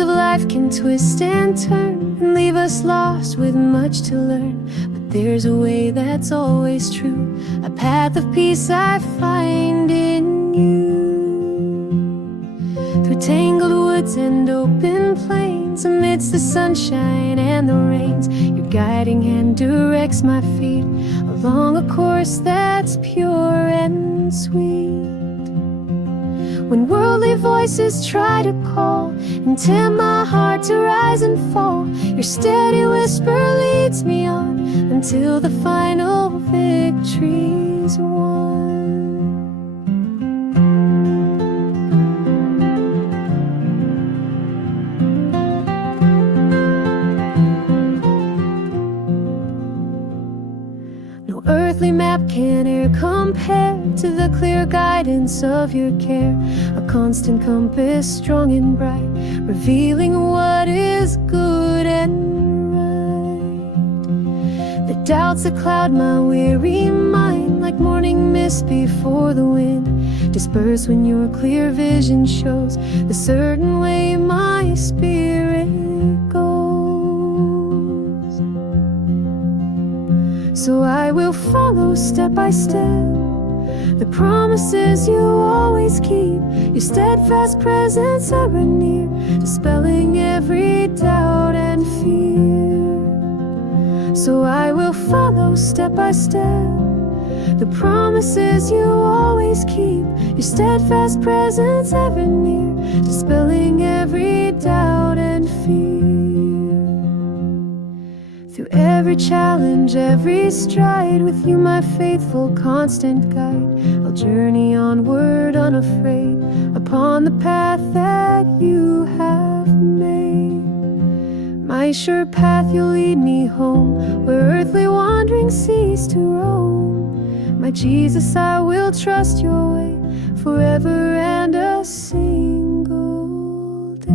of life can twist and turn and leave us lost with much to learn. But there's a way that's always true, a path of peace I find in you. Through tangled woods and open plains, amidst the sunshine and the rains, your guiding hand directs my feet along a course that's pure and sweet. When worldly voices try to call and tempt my heart to rise and fall, your steady whisper leads me on until the final victory's won. No earthly map can e'er compare to the clear guidance of your care, a constant compass strong and bright, revealing what is good and right. The doubts that cloud my weary mind, like morning mist before the wind, disperse when your clear vision shows the certain way my spirit goes. So I will follow step by step the promises you always keep, your steadfast presence ever near, dispelling every doubt and fear. So I will follow step by step the promises you always keep, your steadfast presence ever near, dispelling every doubt and fear. Through every challenge, every stride, with you my faithful constant guide, I'll journey onward unafraid upon the path that you have made. My sure path you'll lead me home, where earthly wanderings cease to roam. My Jesus, I will trust your way forever and a single day.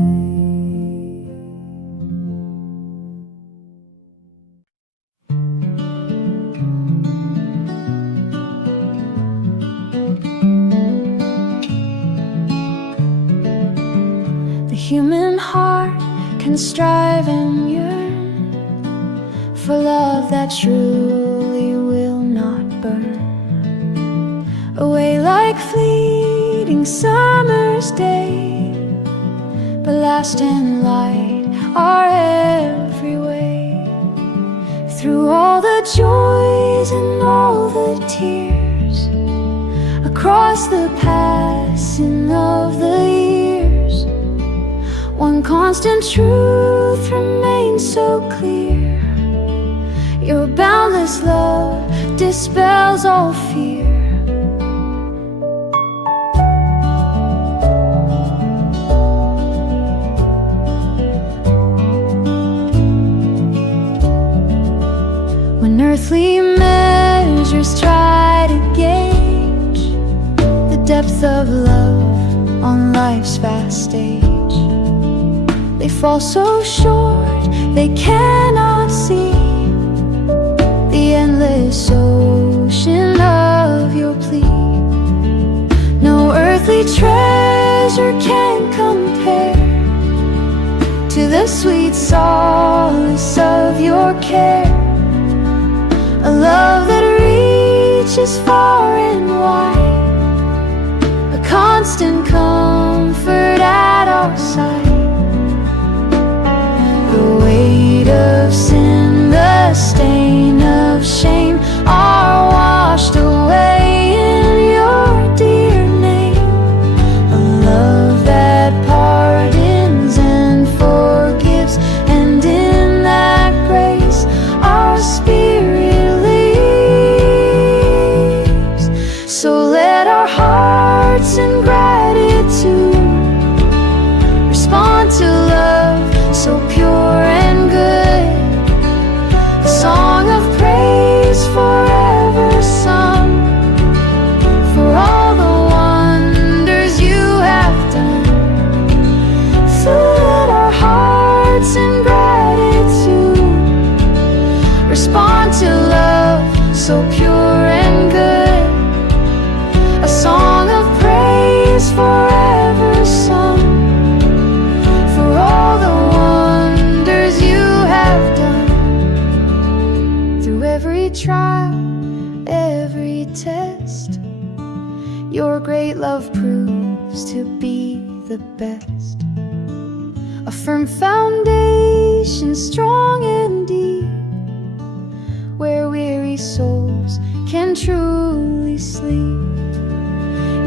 The human heart can strive and yearn for love that truly will not burn away like fleeting summer's day, but lasting light our every way. Through all the joys and all the tears, across the passing of the years, one constant truth remains so clear: your boundless love dispels all fear. When earthly measures try to gauge the depth of love on life's vast stage, they fall so short they cannot see the endless ocean of your plea. No earthly treasure can compare to the sweet solace of your care, a love that reaches far and wide, a constant comfort at our side. The weight of sin, the stain of shame are washed away in your dear name, a love that pardons and forgives, and in that grace our spirit lives. So let our hearts in gratitude respond to love so pure and good, a song of praise forever sung for all the wonders you have done. So let our hearts in gratitude respond to love so pure and good, a song of praise forever sung for all the trial, every test. Your great love proves to be the best. A firm foundation, strong and deep, where weary souls can truly sleep.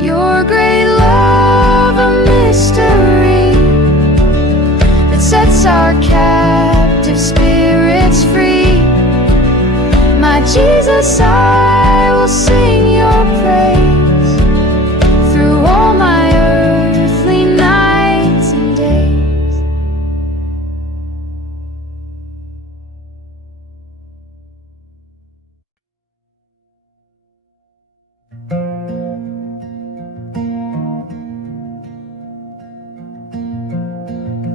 Your great love, a mystery that sets our captive spirits free. My Jesus, I will sing your praise through all my earthly nights and days.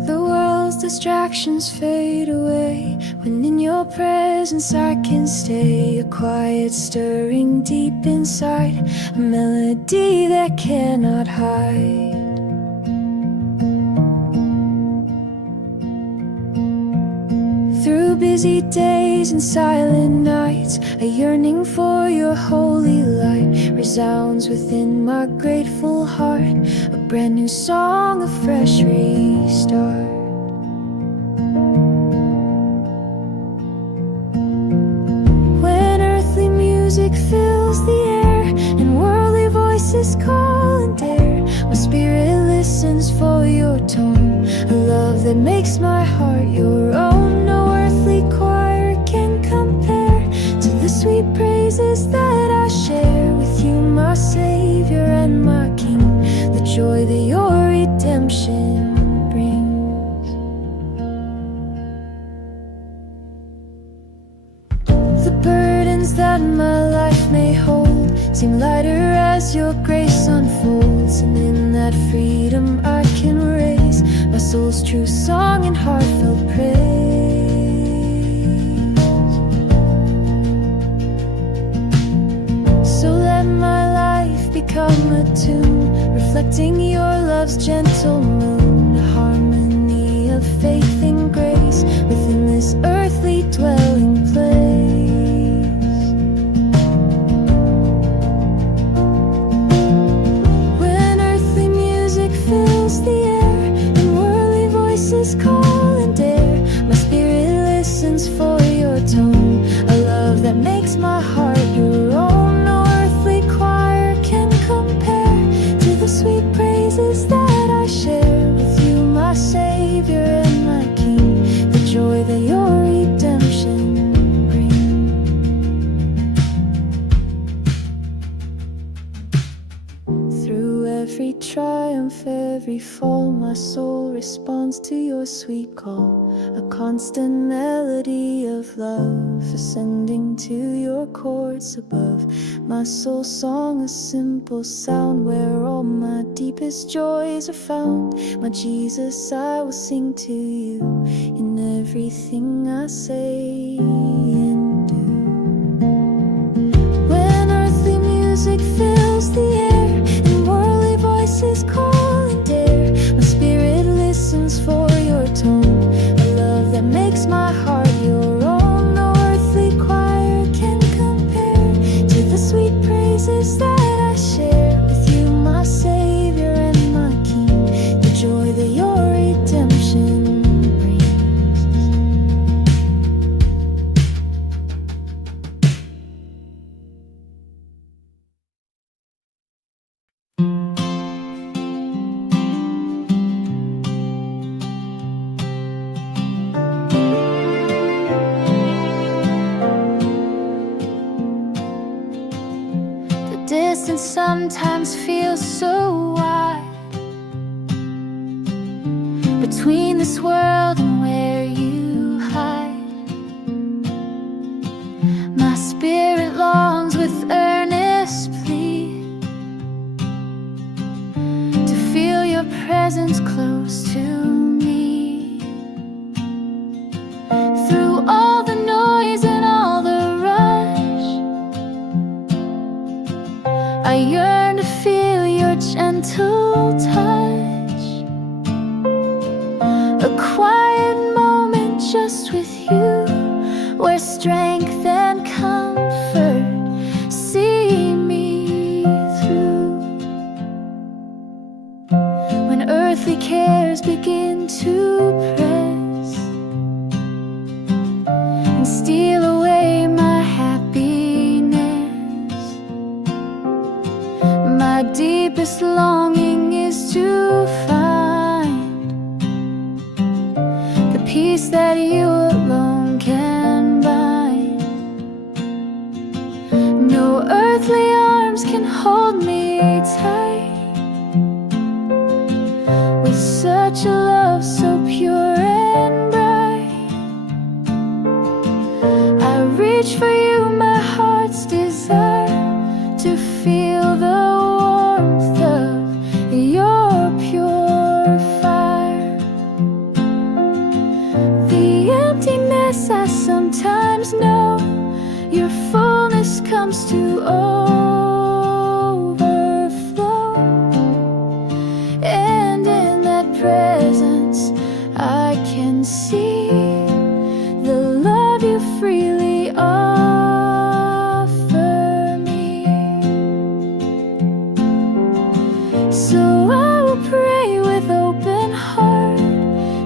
The world's distractions fade away when in your presence I can stay. A quiet stirring deep inside, a melody that cannot hide. Through busy days and silent nights, a yearning for your holy light resounds within my grateful heart, a brand new song, a fresh restart. When earthly music fills the air and worldly voices call and dare, my spirit listens for your tone, a love that makes my heart your own. No earthly choir can compare to the sweet praises that I share with you, my Savior and my King, the joy that your redemption brings. The burdens that my life may hold seem lighter as your grace unfolds, and in that freedom I can raise my soul's true song and heartfelt praise. So let my life become a tune reflecting your love's gentle moon, a harmony of faith and grace within this earthly dwelling place. When earthly music fills the air and worldly voices call and dare, my spirit listens for your tone, a love that makes my heart your own. No earthly choir can compare to the sweet praises that I share with you, my Savior and my King, the joy that your redemption brings. Through every triumph, every fall, my soul responds to your sweet call, a constant melody of love ascending to your chords above. My soul song, a simple sound where all my deepest joys are found. My Jesus, I will sing to you in everything I say and do. When earthly music fills the air and worldly voices call and dare, my spirit listens for your tone, a love that makes my heart your own. No earthly choir can compare to the sweet praises that I share with you, my Savior and my King, the joy that your redemption brings. The distance sometimes feels so wide between this world and where you hide. My spirit longs with earnest plea to feel your presence close to me. Through all the noise and all the rush, I yearn to feel your gentle touch, a quiet moment just with you, where strength and comfort and steal away my happiness. My deepest longing is to find the peace that you alone can bind. No earthly arms can hold me tight with such a love so pure and bright. I reach for you, my heart's desire, to feel the warmth of your pure fire. The emptiness I sometimes know, your fullness comes to overflow, and in that presence I can see the love you freely offer me. So I will pray with open heart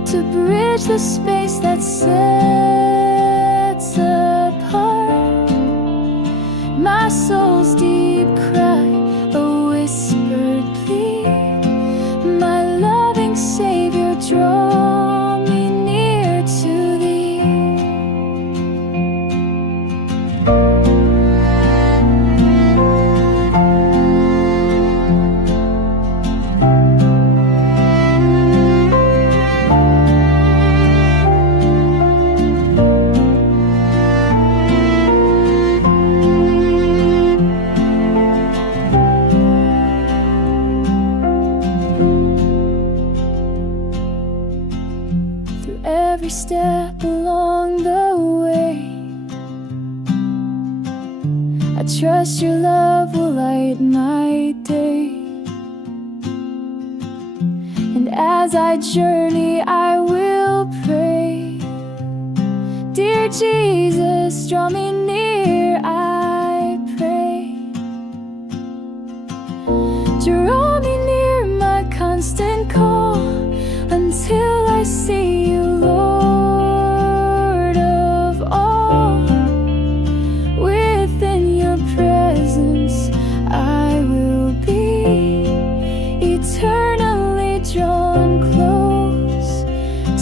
to bridge the space that sets apart my soul's deep cry, a whispered plea. My loving Savior, draw me near to thee. Through every step along the way, I trust your love will light my day. And as I journey, I will pray, dear Jesus, draw me near, I pray. Draw me near, my constant call, until I see you, Lord of all. Within your presence I will be, eternally drawn close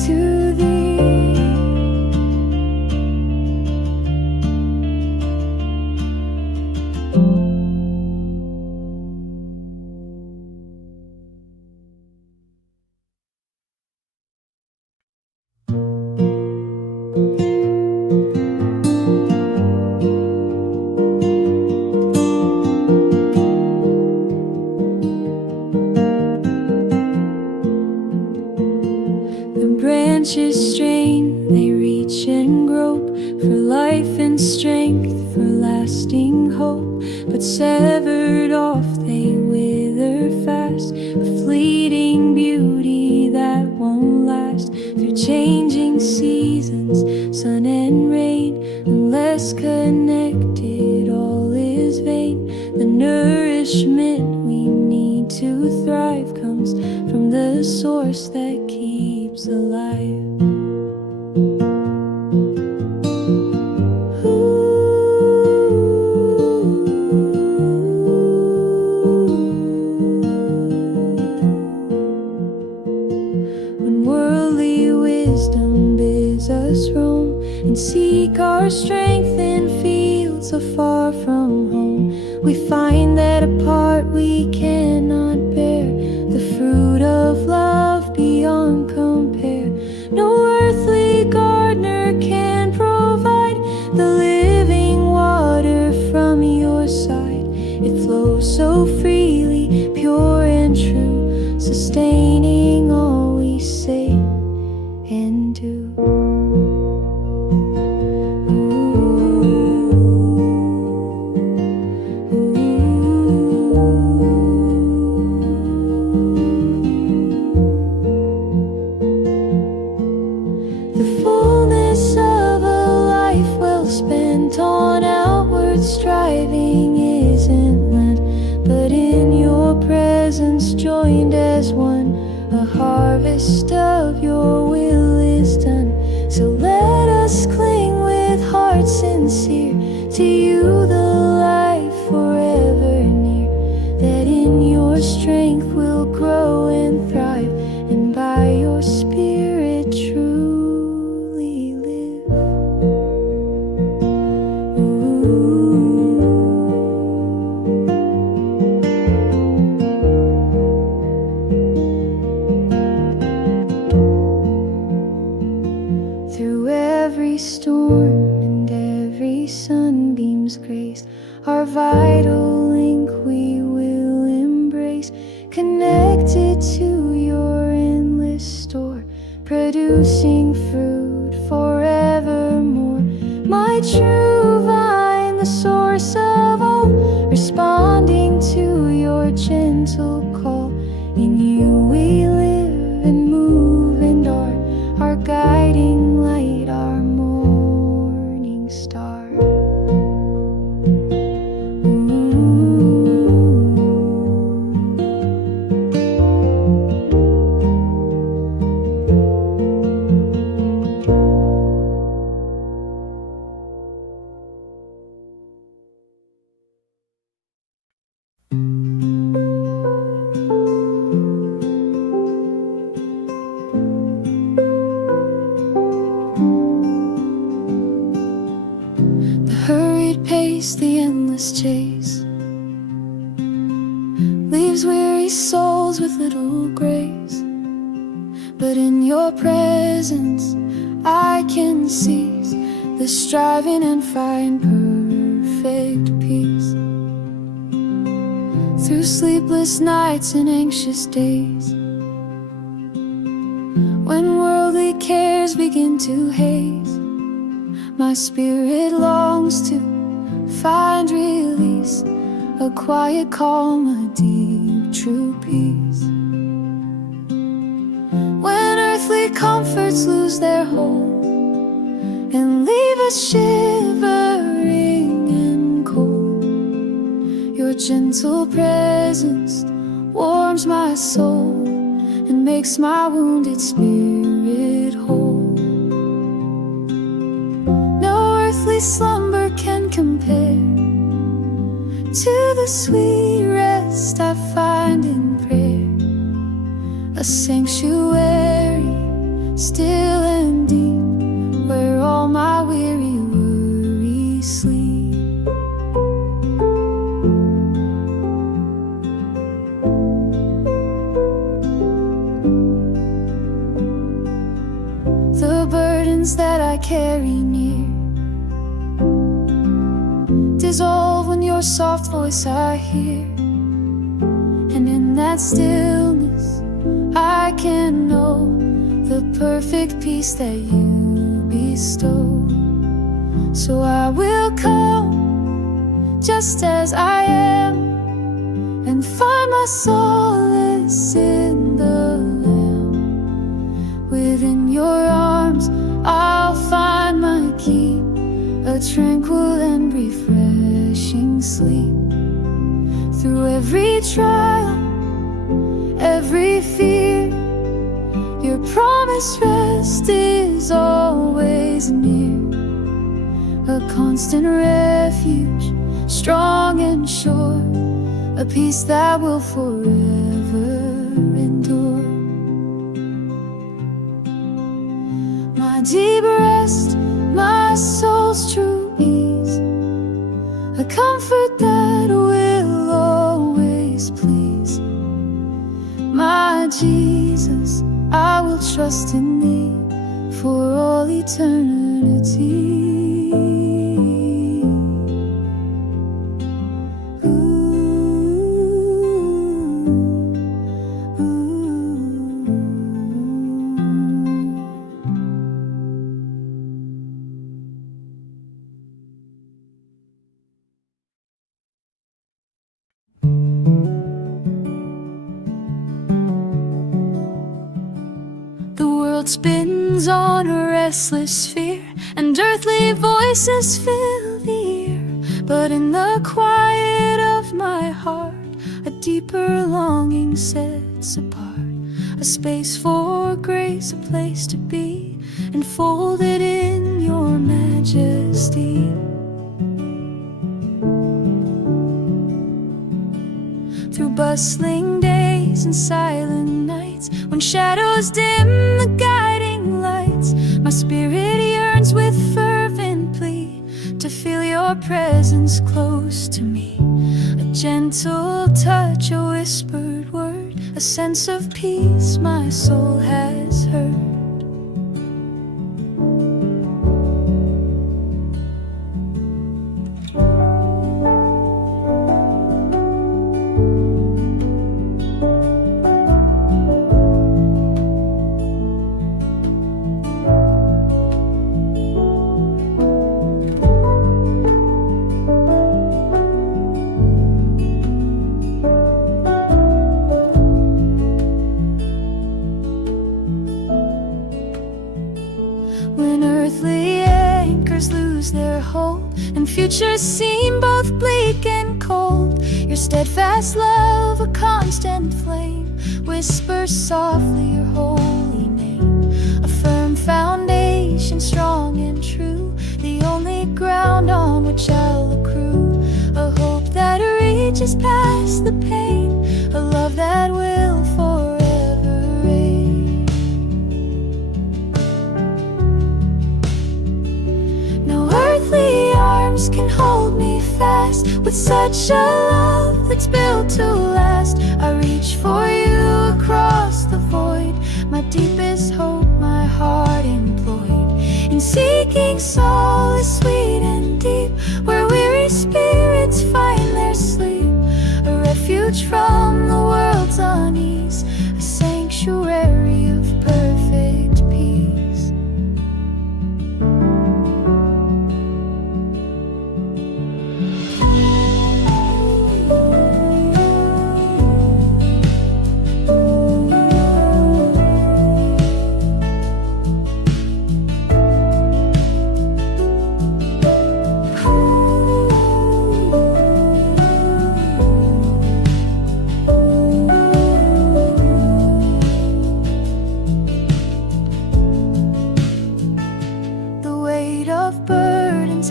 to thee. The branches strain, they reach and grope for life and strength, for lasting hope. But severed off, they wither fast, a fleeting beauty that won't last. Through changing seasons, sun and rain, unless connected, all is vain. The nourishment we need to thrive comes from the source that keeps alive. When worldly wisdom bids us roam and seek our strength in fields afar from home, we find that apart we cannot bear the fruit of love beyond compare. No earthly gardener can provide the living water from your side. It flows so freely, pure and true, sustaining all we say and do. The fullness of a life well spent on outward striving isn't lent, but in your presence joined as one, a harvest of your will is done. So let us cling with to you the life forever near, that in your strength will grow and thrive, and by your spirit truly live. Through every storm and every sunbeam's grace, our vital link we will embrace, connected to your endless store, producing fruit forevermore. My true vine, the source of all, responding to your gentle call. In you we live and move and are our guiding light, our morning star. The endless chase leaves weary souls with little grace, but in your presence I can cease the striving and find perfect peace. Through sleepless nights and anxious days, when worldly cares begin to haze, my spirit longs to find release, a quiet calm, a deep true peace. When earthly comforts lose their hold and leave us shivering and cold, your gentle presence warms my soul and makes my wounded spirit whole. No earthly slumber can compare to the sweet rest I find in prayer, a sanctuary still and deep, where all my weary worries sleep. The burdens that I carry near dissolve when your soft voice I hear, and in that stillness I can know the perfect peace that you bestow. So I will come just as I am and find my solace in the Lamb. Within your arms I'll find my keep, a tranquil and refreshing sleep. Through every trial, every fear, your promised rest is always near, a constant refuge, strong and sure, a peace that will forever endure. My deep rest, my soul's true ease, a comfort that will always please. My Jesus, I will trust in thee for all eternity. The world spins on a restless sphere, and earthly voices fill the ear. But in the quiet of my heart, a deeper longing sets apart, a space for grace, a place to be enfolded in your majesty. through bustling days and silent nights. When shadows dim the guiding lights, my spirit yearns with fervent plea to feel your presence close to me. A gentle touch, a whispered word, a sense of peace my soul has heard. When earthly anchors lose their hold and futures seem both bleak and cold, your steadfast love, a constant flame, whispers softly your holy name. A firm foundation, strong and true, the only ground on which I'll accrue. A hope that reaches past the pain, a love that will forever reign. No earthly arms can hold me fast, with such a love that's built to last. I reach for you across the void, my deepest hope my heart employed, in seeking solace sweet and deep, where weary spirits find their sleep. A refuge from the world's unease, a sanctuary of perfect peace.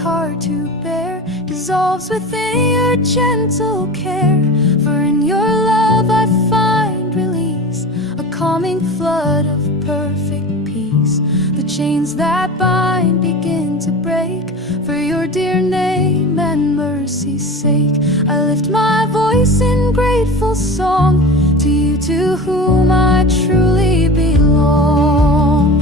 Hard to bear dissolves within your gentle care, for in your love I find release, a calming flood of perfect peace. The chains that bind begin to break, for your dear name and mercy's sake. I lift my voice in grateful song to you, to whom I truly belong.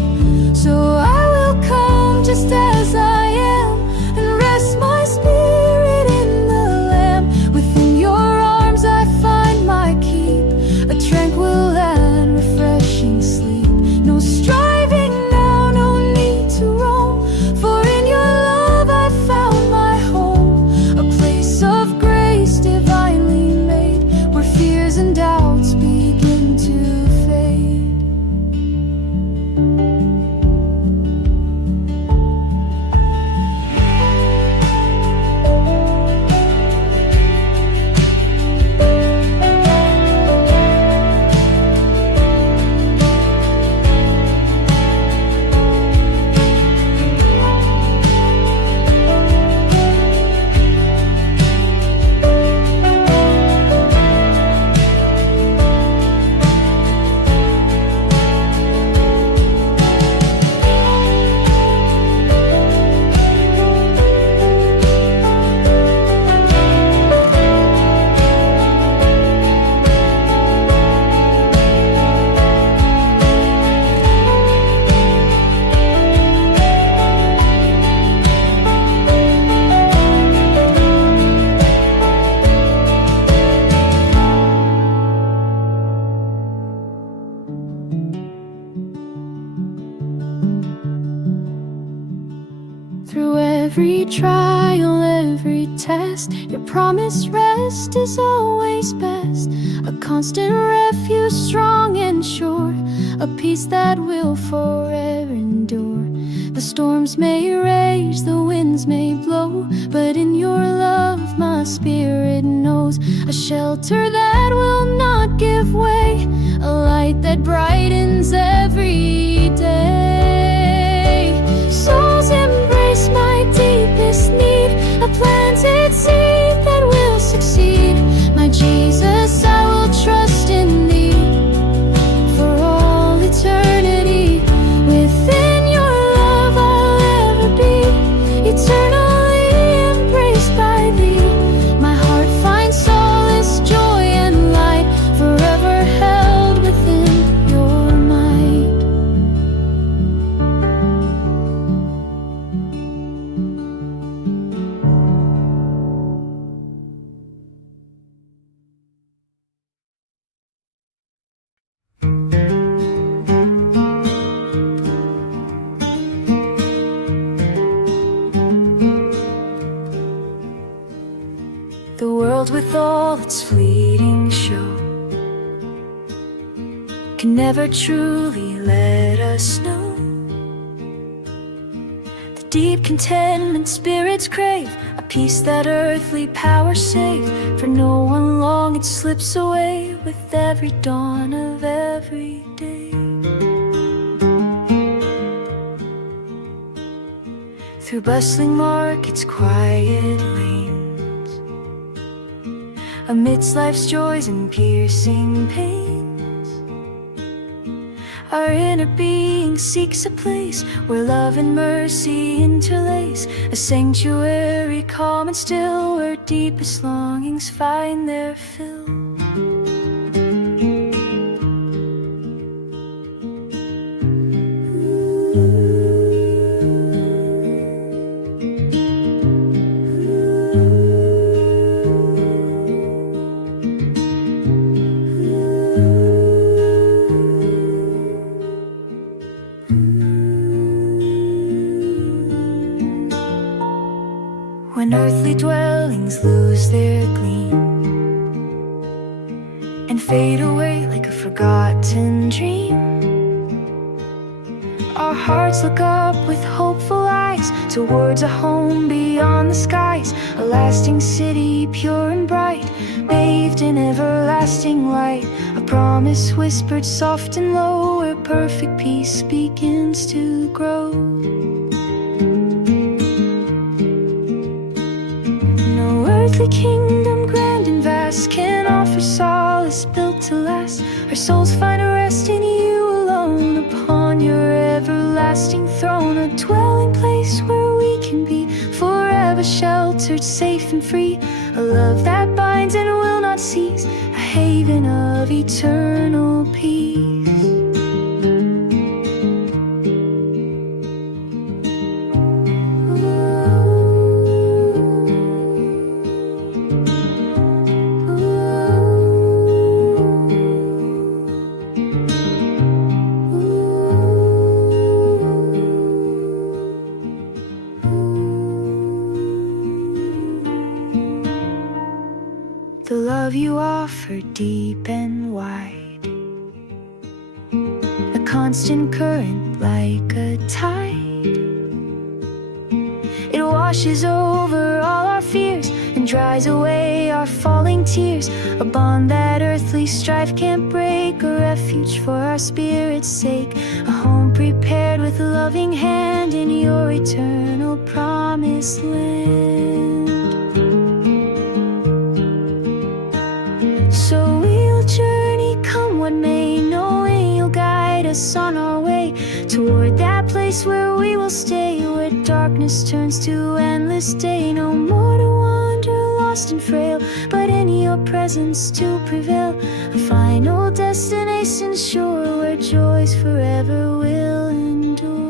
So I will come just as I am, and rest my spirit in the Lamb. Within your arms I find my keep, a tranquil and refreshing sleep. No striving now, no need to roam, for in your love I found my home. A place of grace divinely made, where fears and doubts begin to fade. Through every trial, every test, your promised rest is always best. A constant refuge, strong and sure, a peace that will forever endure. The storms may rage, the winds may blow, but in your love my spirit knows a shelter that will not give way, a light that brightens every day. Souls embrace my deepest need, a planted seed that will succeed. My Jesus, I world with all its fleeting show can never truly let us know the deep contentment spirits crave, a peace that earthly power save. For no one long it slips away with every dawn of every day. Through bustling markets, quiet lanes, amidst life's joys and piercing pains, our inner being seeks a place where love and mercy interlace, a sanctuary calm and still, where deepest longings find their fill. When earthly dwellings lose their gleam and fade away like a forgotten dream, our hearts look up with hopeful eyes towards a home beyond the skies, a lasting city pure and bright, bathed in everlasting light, a promise whispered soft and low, where perfect peace begins to grow. The kingdom grand and vast can offer solace built to last. Our souls find a rest in you alone, upon your everlasting throne, a dwelling place where we can be forever sheltered, safe and free, a love that binds and will not cease, a haven of eternal peace. The love you offer deep and wide, a constant current like a tide. It washes over all our fears and dries away our falling tears, a bond that earthly strife can't break, a refuge for our spirit's sake, a home prepared with a loving hand in your eternal promised land. So we'll journey, come what may, knowing you'll guide us on our way toward that place where we will stay, where darkness turns to endless day. No more to wander lost and frail, but in your presence to prevail, a final destination sure, where joys forever will endure.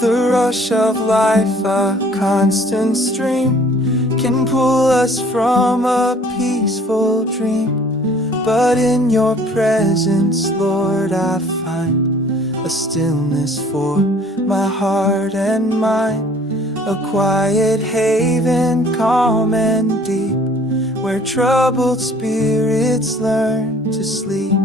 The rush of life, a constant stream, can pull us from a peaceful dream. But in your presence, Lord, I find a stillness for my heart and mind, a quiet haven, calm and deep, where troubled spirits learn to sleep.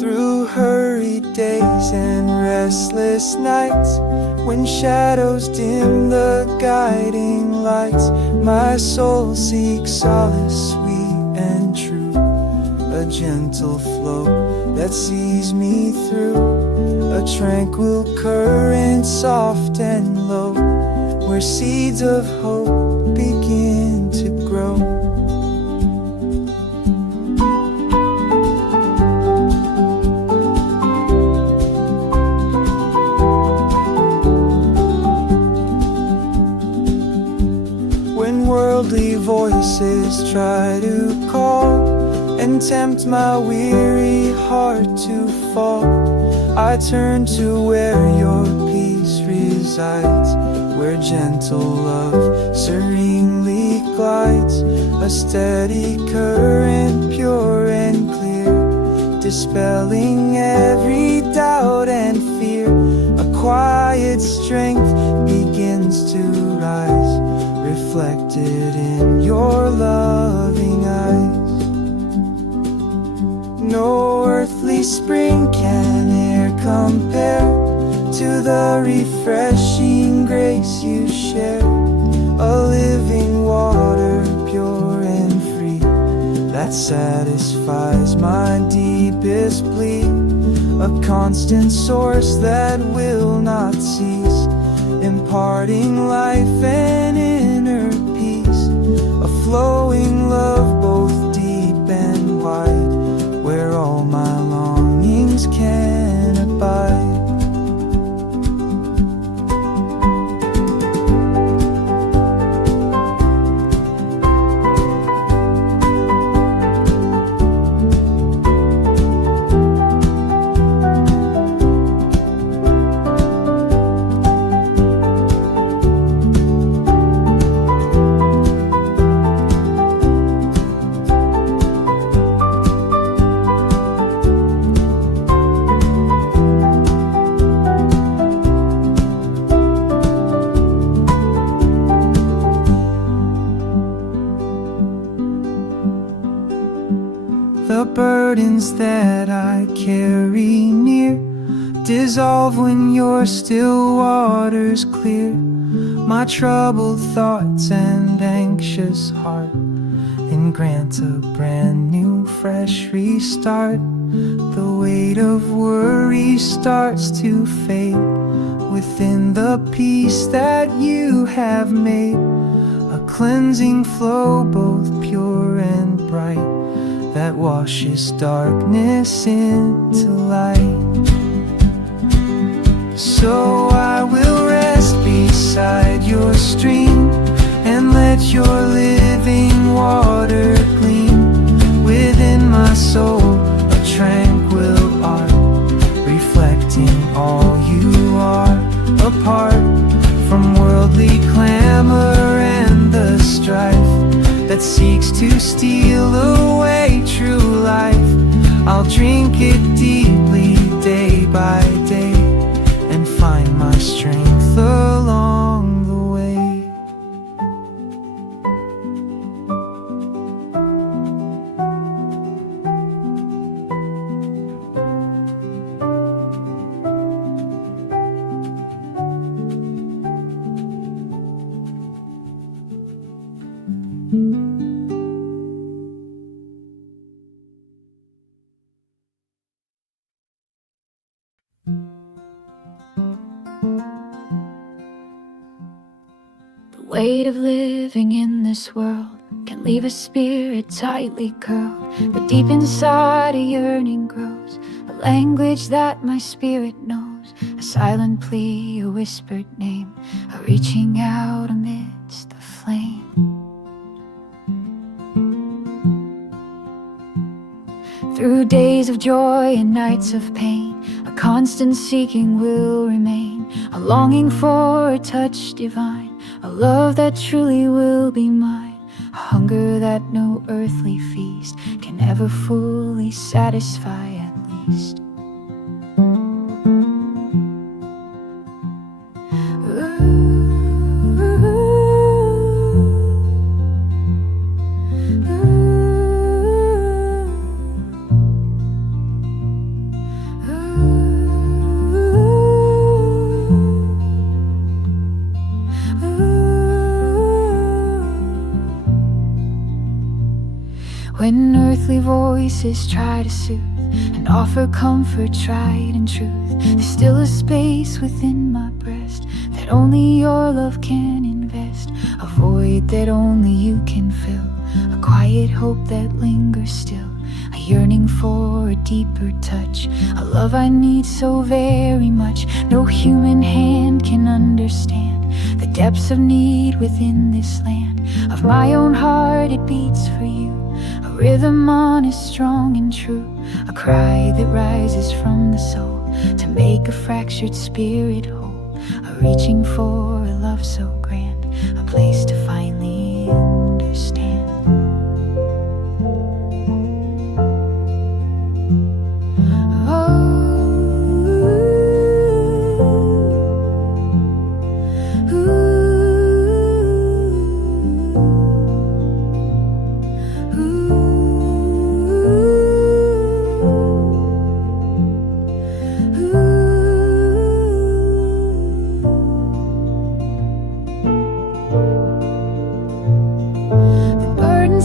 Through hurried days and restless nights, when shadows dim the guiding lights, my soul seeks solace sweet and true, a gentle flow that sees me through, a tranquil current soft and low, where seeds of hope begin worldly voices try to call and tempt my weary heart to fall, I turn to where your peace resides, where gentle love serenely glides, a steady current, pure and clear, dispelling every doubt and fear. A quiet strength begins to rise, reflected in your loving eyes. No earthly spring can e'er compare to the refreshing grace you share, a living water, pure and free, that satisfies my deepest plea, a constant source that will not cease, imparting life and inner peace, a flowing love both deep and wide, where all my longings can abide. The burdens that I carry near dissolve when your still waters clear my troubled thoughts and anxious heart, and grant a brand new fresh restart. The weight of worry starts to fade within the peace that you have made, a cleansing flow both pure and bright, that washes darkness into light. So I will rest beside your stream and let your living water gleam within my soul, a tranquil art, reflecting all you are, apart from worldly clamor and the strife that seeks to steal away true life. I'll drink it deeply day by day and find my strength along the way. The weight of living in this world can leave a spirit tightly curled, but deep inside a yearning grows, a language that my spirit knows, a silent plea, a whispered name, a reaching out amidst the flame. Through days of joy and nights of pain, a constant seeking will remain, a longing for a touch divine, a love that truly will be mine, a hunger that no earthly feast can ever fully satisfy at least. When earthly voices try to soothe and offer comfort tried in truth, there's still a space within my breast that only your love can invest, a void that only you can fill, a quiet hope that lingers still, a yearning for a deeper touch, a love I need so very much no human hand can understand, the depths of need within this land. Of my own heart it beats for you, a rhythm honest, strong and true, a cry that rises from the soul to make a fractured spirit whole, a reaching for a love so grand, a place to finally understand.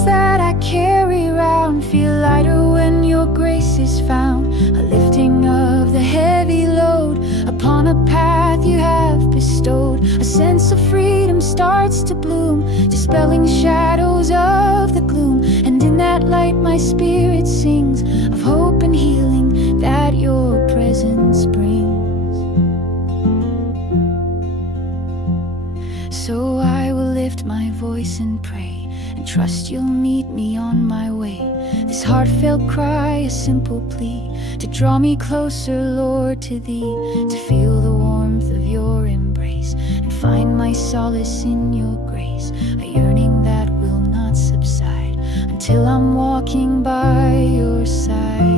That I carry round feel lighter when your grace is found, a lifting of the heavy load upon a path you have bestowed. A sense of freedom starts to bloom, dispelling shadows of the gloom, and in that light my spirit sings of hope and healing that your presence brings. So I will lift my voice and pray, trust you'll meet me on my way. This heartfelt cry, a simple plea to draw me closer, Lord, to thee, to feel the warmth of your embrace and find my solace in your grace, a yearning that will not subside until I'm walking by your side.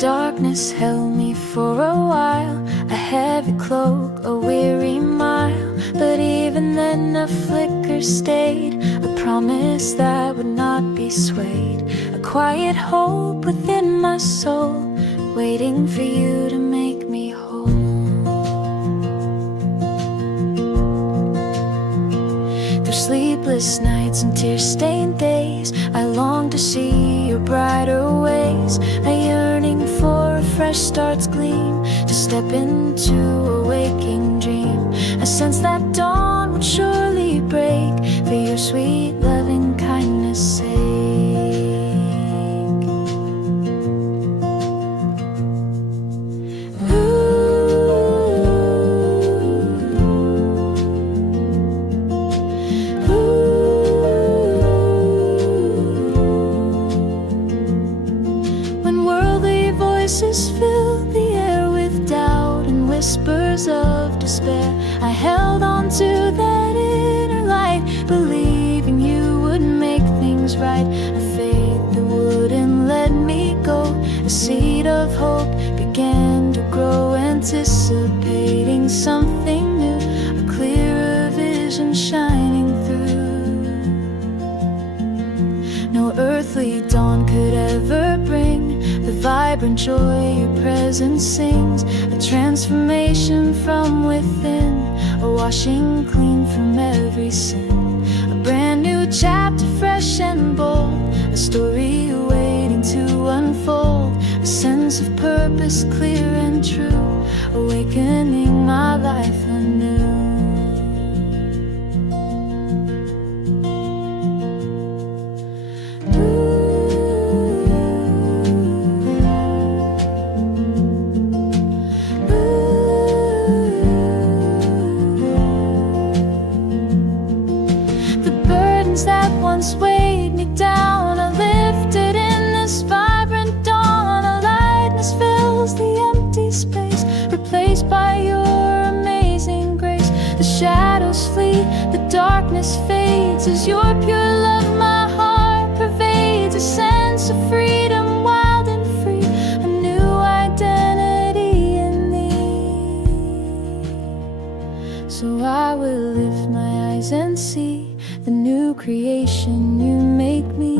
Darkness held me for a while, a heavy cloak, a weary mile. But even then a flicker stayed, a promise that would not be swayed, a quiet hope within my soul, waiting for you to make me whole. Through sleepless nights and tear-stained days, I long to see your brighter ways, a yearning for a fresh start's gleam, to step into a waking dream, a sense that dawn would surely break for your sweet loving kindness' sake. Voices fill the air with doubt and whispers of despair, I held on to that inner light, believing you would make things right, a faith that wouldn't let me go. A seed of hope began to grow, anticipating something new, a clearer vision shining through. No earthly dawn could ever bring the vibrant joy your presence sings, a transformation from within, a washing clean from every sin, a brand new chapter fresh and bold, a story waiting to unfold, a sense of purpose clear and true, awakening my life anew. That once weighed me down are lifted in this vibrant dawn. A lightness fills the empty space, replaced by your amazing grace. The shadows flee, the darkness fades, as your pure love my heart pervades. A sense of freedom, wild and free, a new identity in thee. I will lift my eyes and see the new creation you make me,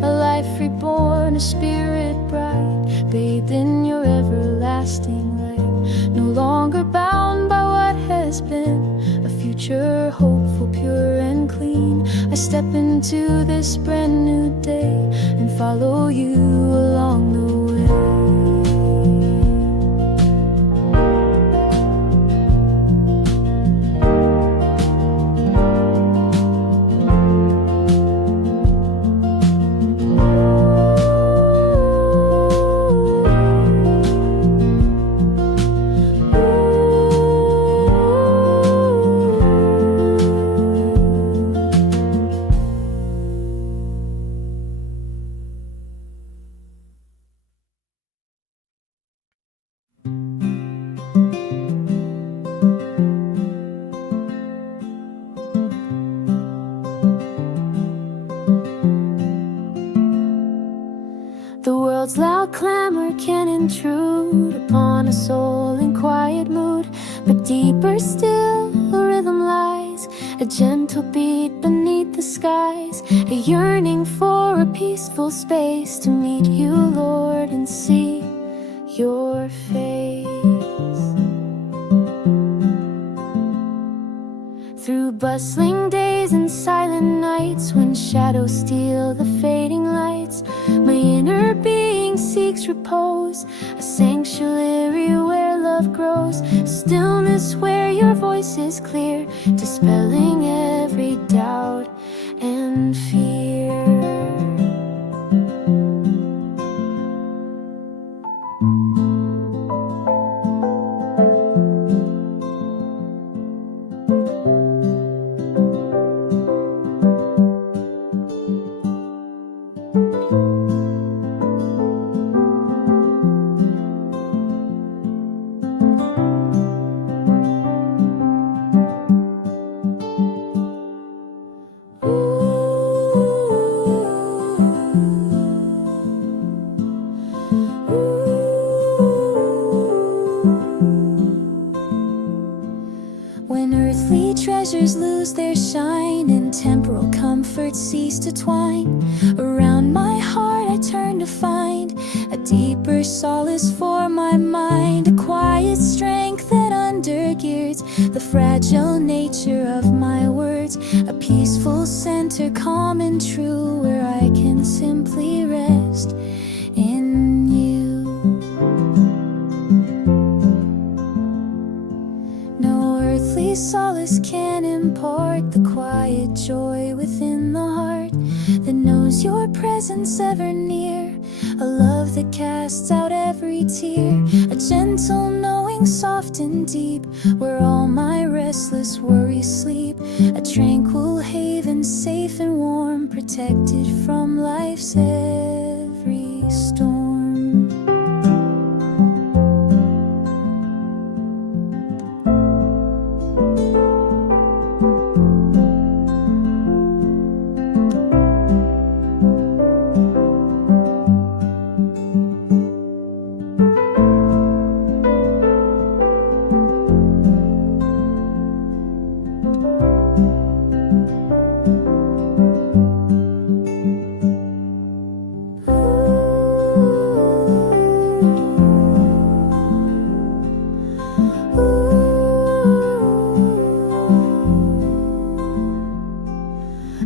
a life reborn, a spirit bright, bathed in your everlasting light. No longer bound by what has been, a future hopeful, pure and clean. I step into this brand new day and follow you along the way. The world's loud clamor can intrude upon a soul in quiet mood, but deeper still a rhythm lies, a gentle beat beneath the skies, a yearning for a peaceful space to meet you, Lord, and see your face. Through bustling days and silent nights, when shadows steal the fading lights, my inner being seeks repose, a sanctuary where love grows, stillness where your voice is clear, dispelling every doubt and fear. When earthly treasures lose their shine and temporal comforts cease to twine around my heart, I turn to find a deeper solace for my mind, a quiet strength that undergirds the fragile nature of my words, a peaceful center, calm and true, where I can simply rest in you. No earthly solace can impart the quiet joy within the heart that knows your presence ever near, a love that casts out every tear, a gentle knowing soft and deep, where all my restless worries sleep, a tranquil haven, safe and warm, protected from life's every storm.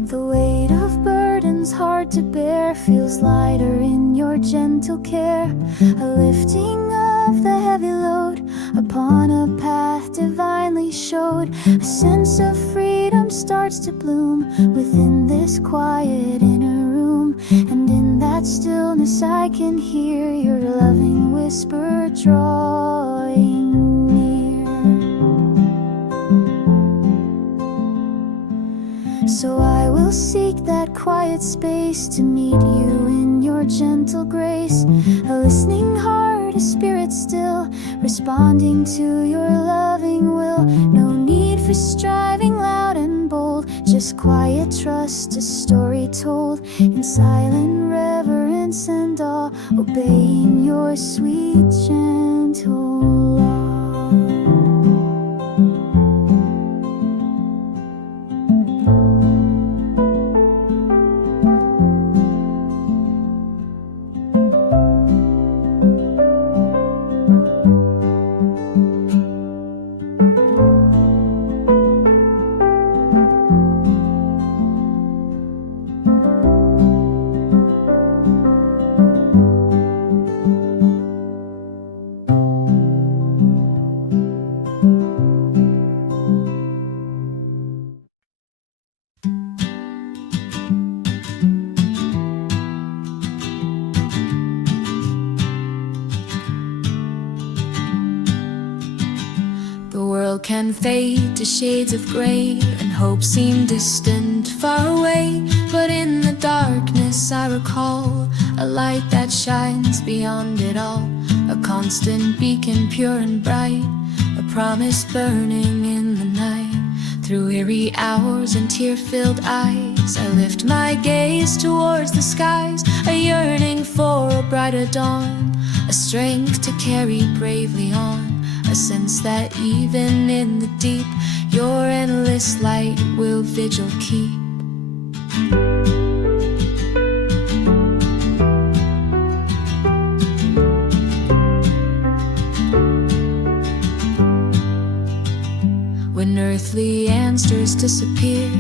The weight of burdens hard to bear feels lighter in your gentle care, a lifting of the heavy load upon a path divinely showed, a sense of freedom starts to bloom within this quiet inner room, and in that stillness I can hear your loving whisper drawing near. So I will seek that quiet space to meet you in your gentle grace, a listening heart, a spirit still, responding to your loving will. No need for striving loud and bold, just quiet trust, a story told in silent reverence and awe, obeying your sweet gentle law. world can fade to shades of gray, and hope seem distant, far away. But in the darkness I recall a light that shines beyond it all, a constant beacon pure and bright, a promise burning in the night. Through weary hours and tear-filled eyes, I lift my gaze towards the skies, a yearning for a brighter dawn, a strength to carry bravely on, a sense that even in the deep, your endless light will vigil keep. When earthly answers disappear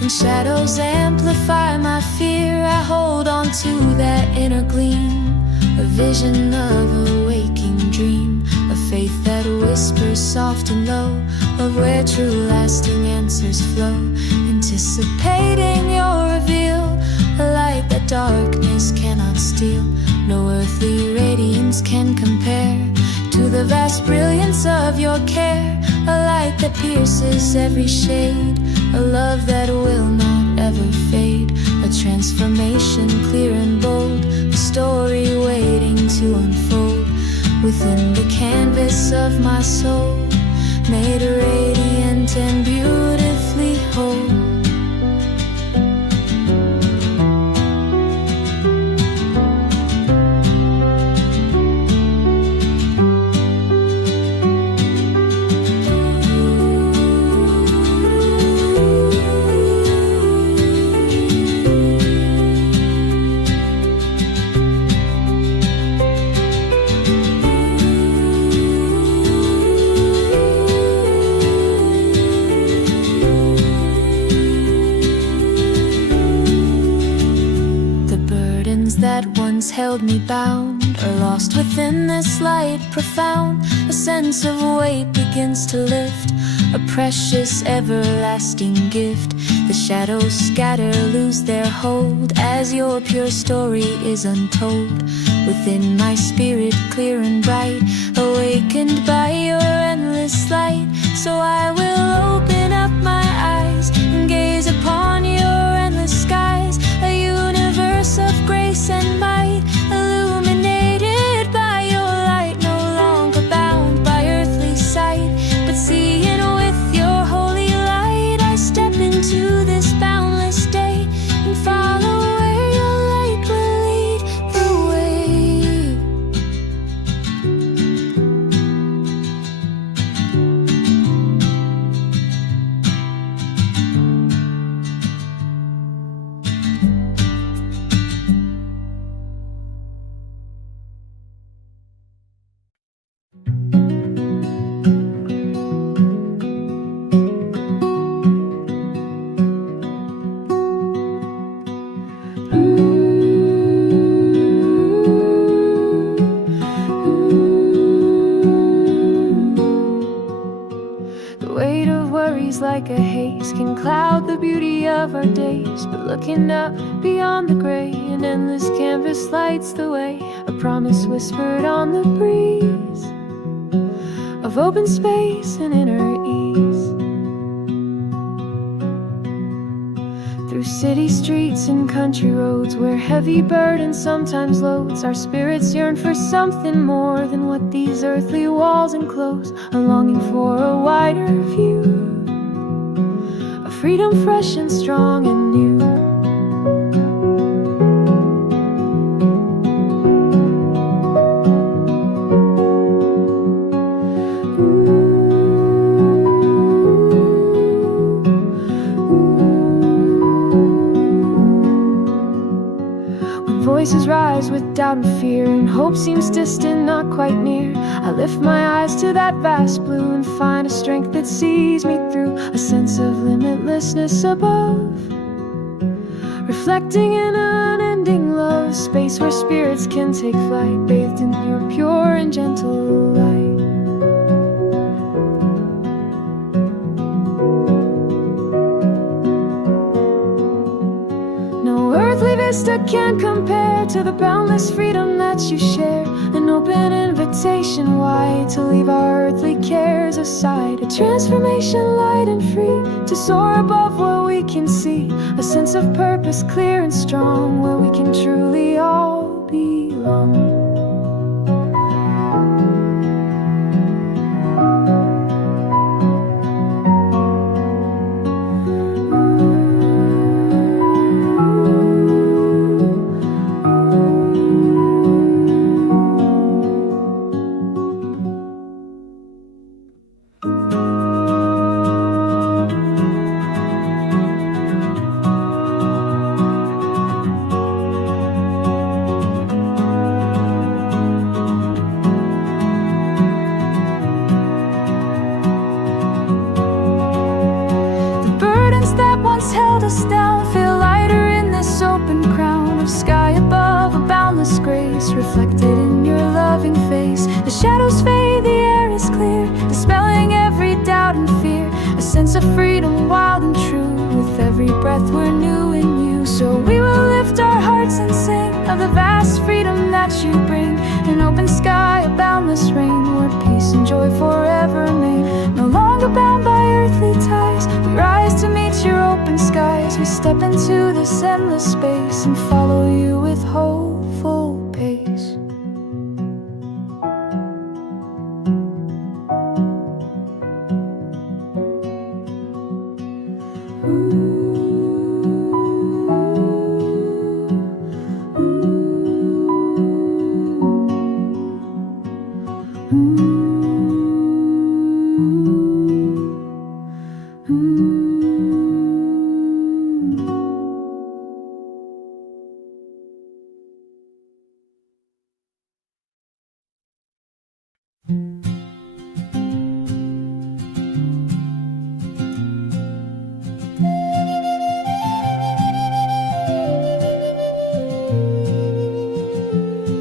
and shadows amplify my fear, I hold on to that inner gleam, a vision of a waking dream, a faith that whispers soft and low of where true lasting answers flow, anticipating your reveal, a light that darkness cannot steal. No earthly radiance can compare to the vast brilliance of your care, a light that pierces every shade, a love that will not ever fade, a transformation clear and bold, a story waiting to unfold within the canvas of my soul, made radiant and beautifully whole. That once held me bound are lost within this light profound, a sense of weight begins to lift, a precious everlasting gift. The shadows scatter, lose their hold as your pure story is untold. Within my spirit clear and bright, awakened by your endless light, so I will open up my eyes and gaze upon your endless skies, a universe of grace and might, illuminated by your light, no longer bound by earthly sight, but seeing with your holy light. I step into this boundless day and follow where your light will lead the way. The weight of worries like a haze can cloud the beauty of our days, but looking up beyond the gray, an endless canvas lights the way, a promise whispered on the breeze of open space and inner ease. Through city streets and country roads, where heavy burden sometimes loads, our spirits yearn for something more than what these earthly walls enclose, a longing for a wider view, a freedom fresh and strong and new. Voices rise with doubt and fear, and hope seems distant, not quite near. I lift my eyes to that vast blue and find a strength that sees me through, a sense of limitlessness above, reflecting in unending love, space where spirits can take flight, bathed in your pure and gentle light. No earthly vista can compare to the boundless freedom that you share, an open invitation wide to leave our earthly cares, aside. A transformation light and free, to soar above what we can see. A sense of purpose clear and strong, where we can truly all belong. Held us down, feel lighter in this open crown of sky above, a boundless grace reflected in your loving face. The shadows fade, the air is clear, dispelling every doubt and fear. A sense of freedom wild and true, with every breath we're new in you. So we will lift our hearts and sing of the vast freedom that you bring. An open sky, a boundless rain, where peace and joy forever made. No longer bound by earthly ties, we rise to meet your open skies. We step into this endless space and follow you with hopeful pace.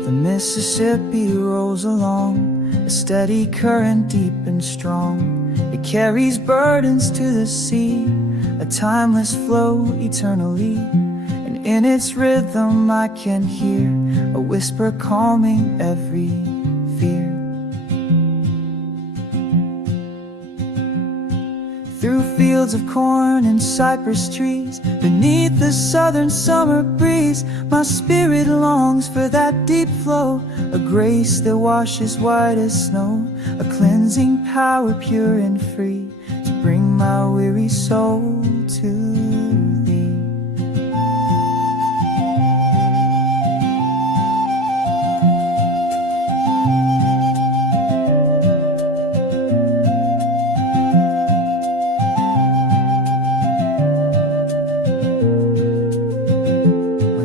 The Mississippi rolls along, a steady current deep and strong. It carries burdens to the sea, a timeless flow eternally. And in its rhythm I can hear a whisper calming every fear. Through fields of corn and cypress trees, beneath the southern summer breeze, my spirit longs for that deep flow, a grace that washes white as snow, a cleansing power pure and free, to bring my weary soul to thee.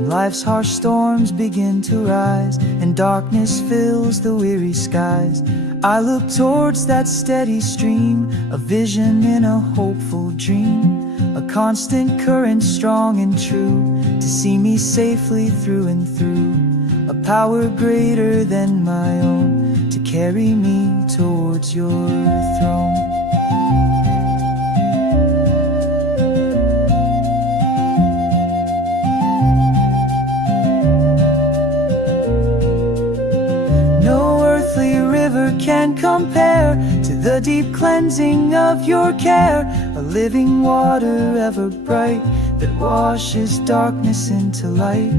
Life's harsh storms begin to rise, and darkness fills the weary skies. I look towards that steady stream, a vision in a hopeful dream, a constant current strong and true, to see me safely through and through, a power greater than my own, to carry me towards your throne. Can compare to the deep cleansing of your care, a living water ever bright that washes darkness into light,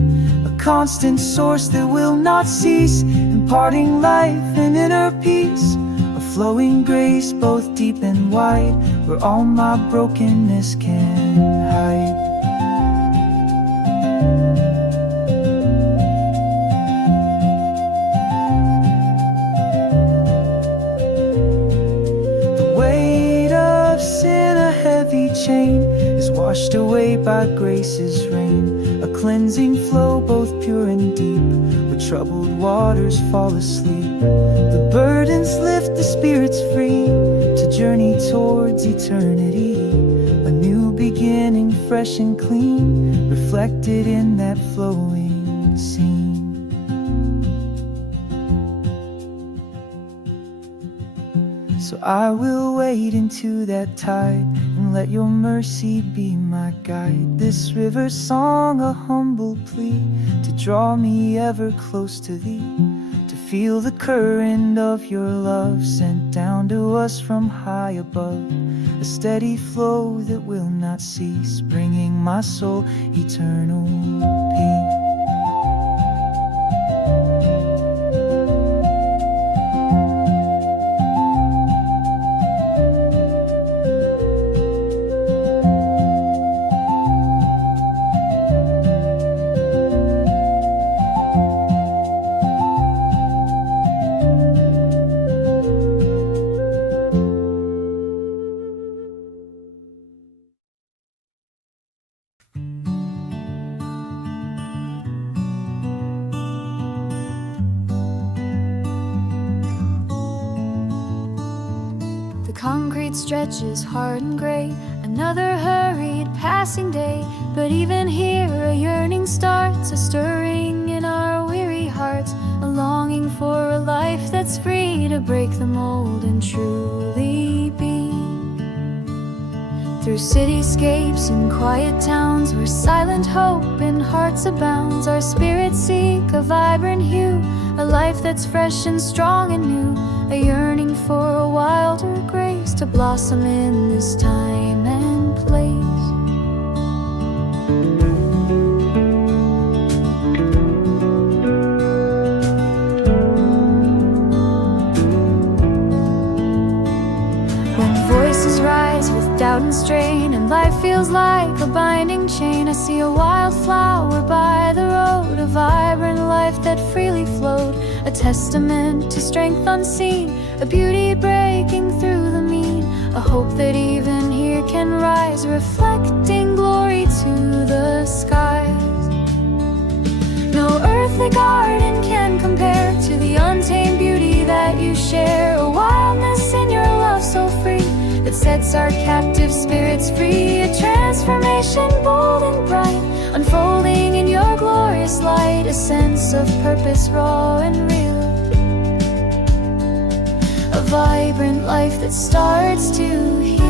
a constant source that will not cease, imparting life and inner peace, a flowing grace both deep and wide, where all my brokenness can hide. Chain is washed away by grace's rain, a cleansing flow both pure and deep, where troubled waters fall asleep. The burdens lift, the spirit's free, to journey towards eternity, a new beginning fresh and clean, reflected in that flowing scene. So I will wade into that tide, and let your mercy be my guide. This river's song, a humble plea, to draw me ever close to thee, to feel the current of your love sent down to us from high above, a steady flow that will not cease, bringing my soul eternal peace. Concrete stretches hard and gray, another hurried passing day. But even here a yearning starts, a stirring in our weary hearts, a longing for a life that's free to break the mold and truly be. Through cityscapes and quiet towns where silent hope in hearts abounds, our spirits seek a vibrant hue, a life that's fresh and strong and new, a yearning for a wilder grace to blossom in this time and place. When voices rise with doubt and strain, and life feels like a binding chain, I see a wildflower by the road, a vibrant life that freely flowed, a testament to strength unseen, a beauty breaking through the mean, a hope that even here can rise, reflecting glory to the skies. No earthly garden can compare to the untamed beauty that you share, a wildness in your love so free that sets our captive spirits free, a transformation bold and bright, unfolding in your glorious light, a sense of purpose raw and real, a vibrant life that starts to heal.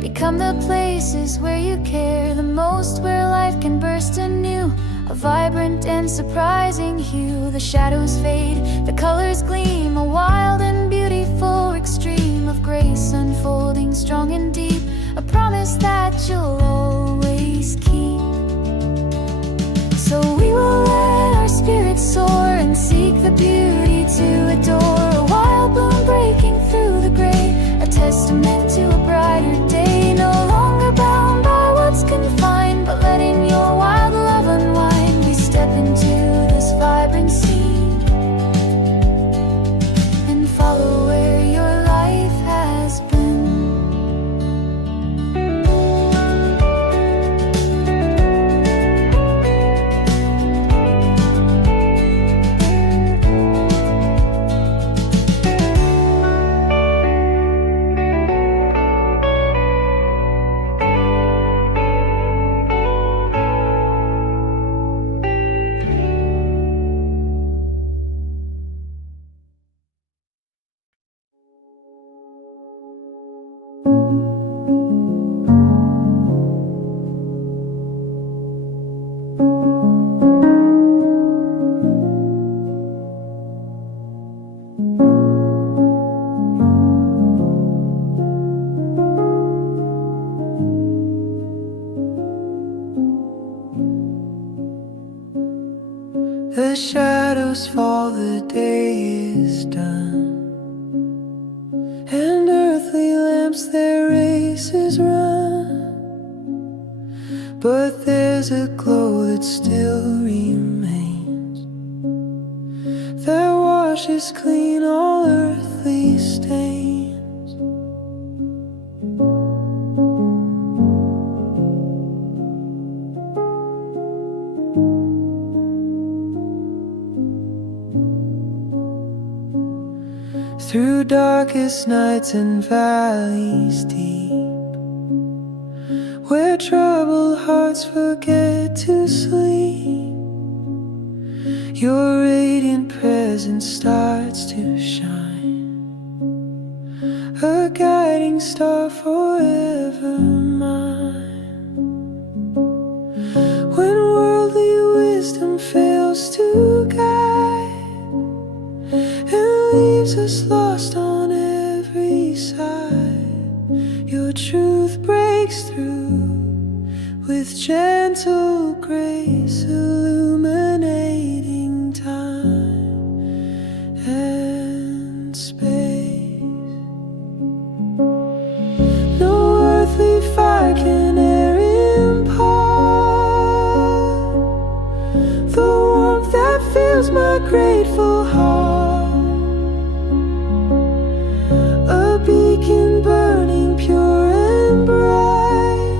Become the places where you care the most, where life can burst anew, a vibrant and surprising hue. The shadows fade, the colors gleam, a wild and beautiful extreme of grace unfolding strong and deep, a promise that you'll always keep. So we will let our spirits soar and seek the beauty to adore, a wild bloom breaking through the gray, a testament to a brighter day, no longer bound by what's confined, but letting your wild love unwind. We step into this vibrant scene and follow where your life has been. The shadows fall, the day is done, and earthly lamps their races run. But there's a glow that still remains, that washes clean all earthly stains. Through darkest nights and valleys deep, where troubled hearts forget to sleep. Your radiant presence starts to shine, a guiding star forever mine. When worldly wisdom fails to guide and leaves us lost on every side, your truth breaks through with gentle grace, illuminating time and space. No earthly fire can e'er impart the warmth that fills my grateful heart, a beacon burning pure and bright,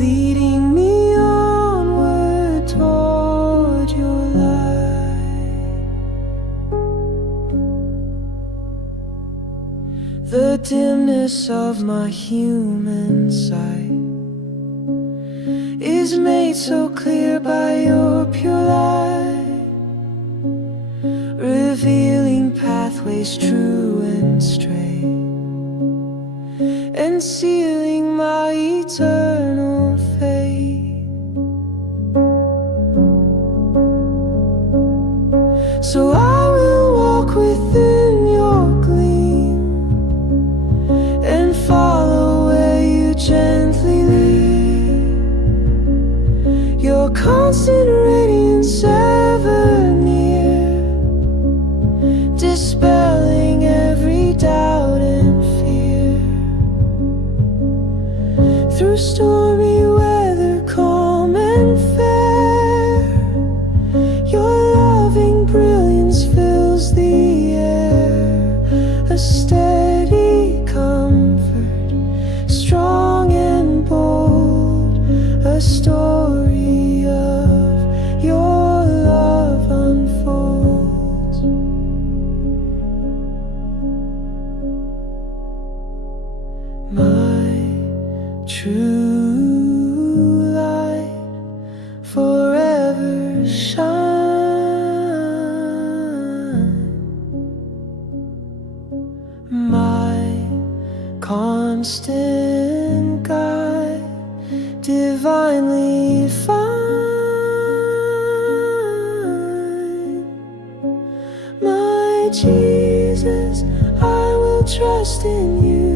leading me onward toward your light. The dimness of my human sight is made so clear by your pure light, revealing pathways true and straight, and sealing my eternal fate. So I will walk within your gleam and follow where you gently lead, your constant radiance ever near, dispelling every doubt and fear. Through stormy weather, calm and fair, your loving brilliance fills the air, a steady comfort, strong and bold, a story of your love unfolds. My true light forever shine, my constant guide, divinely fine. My Jesus, I will trust in you.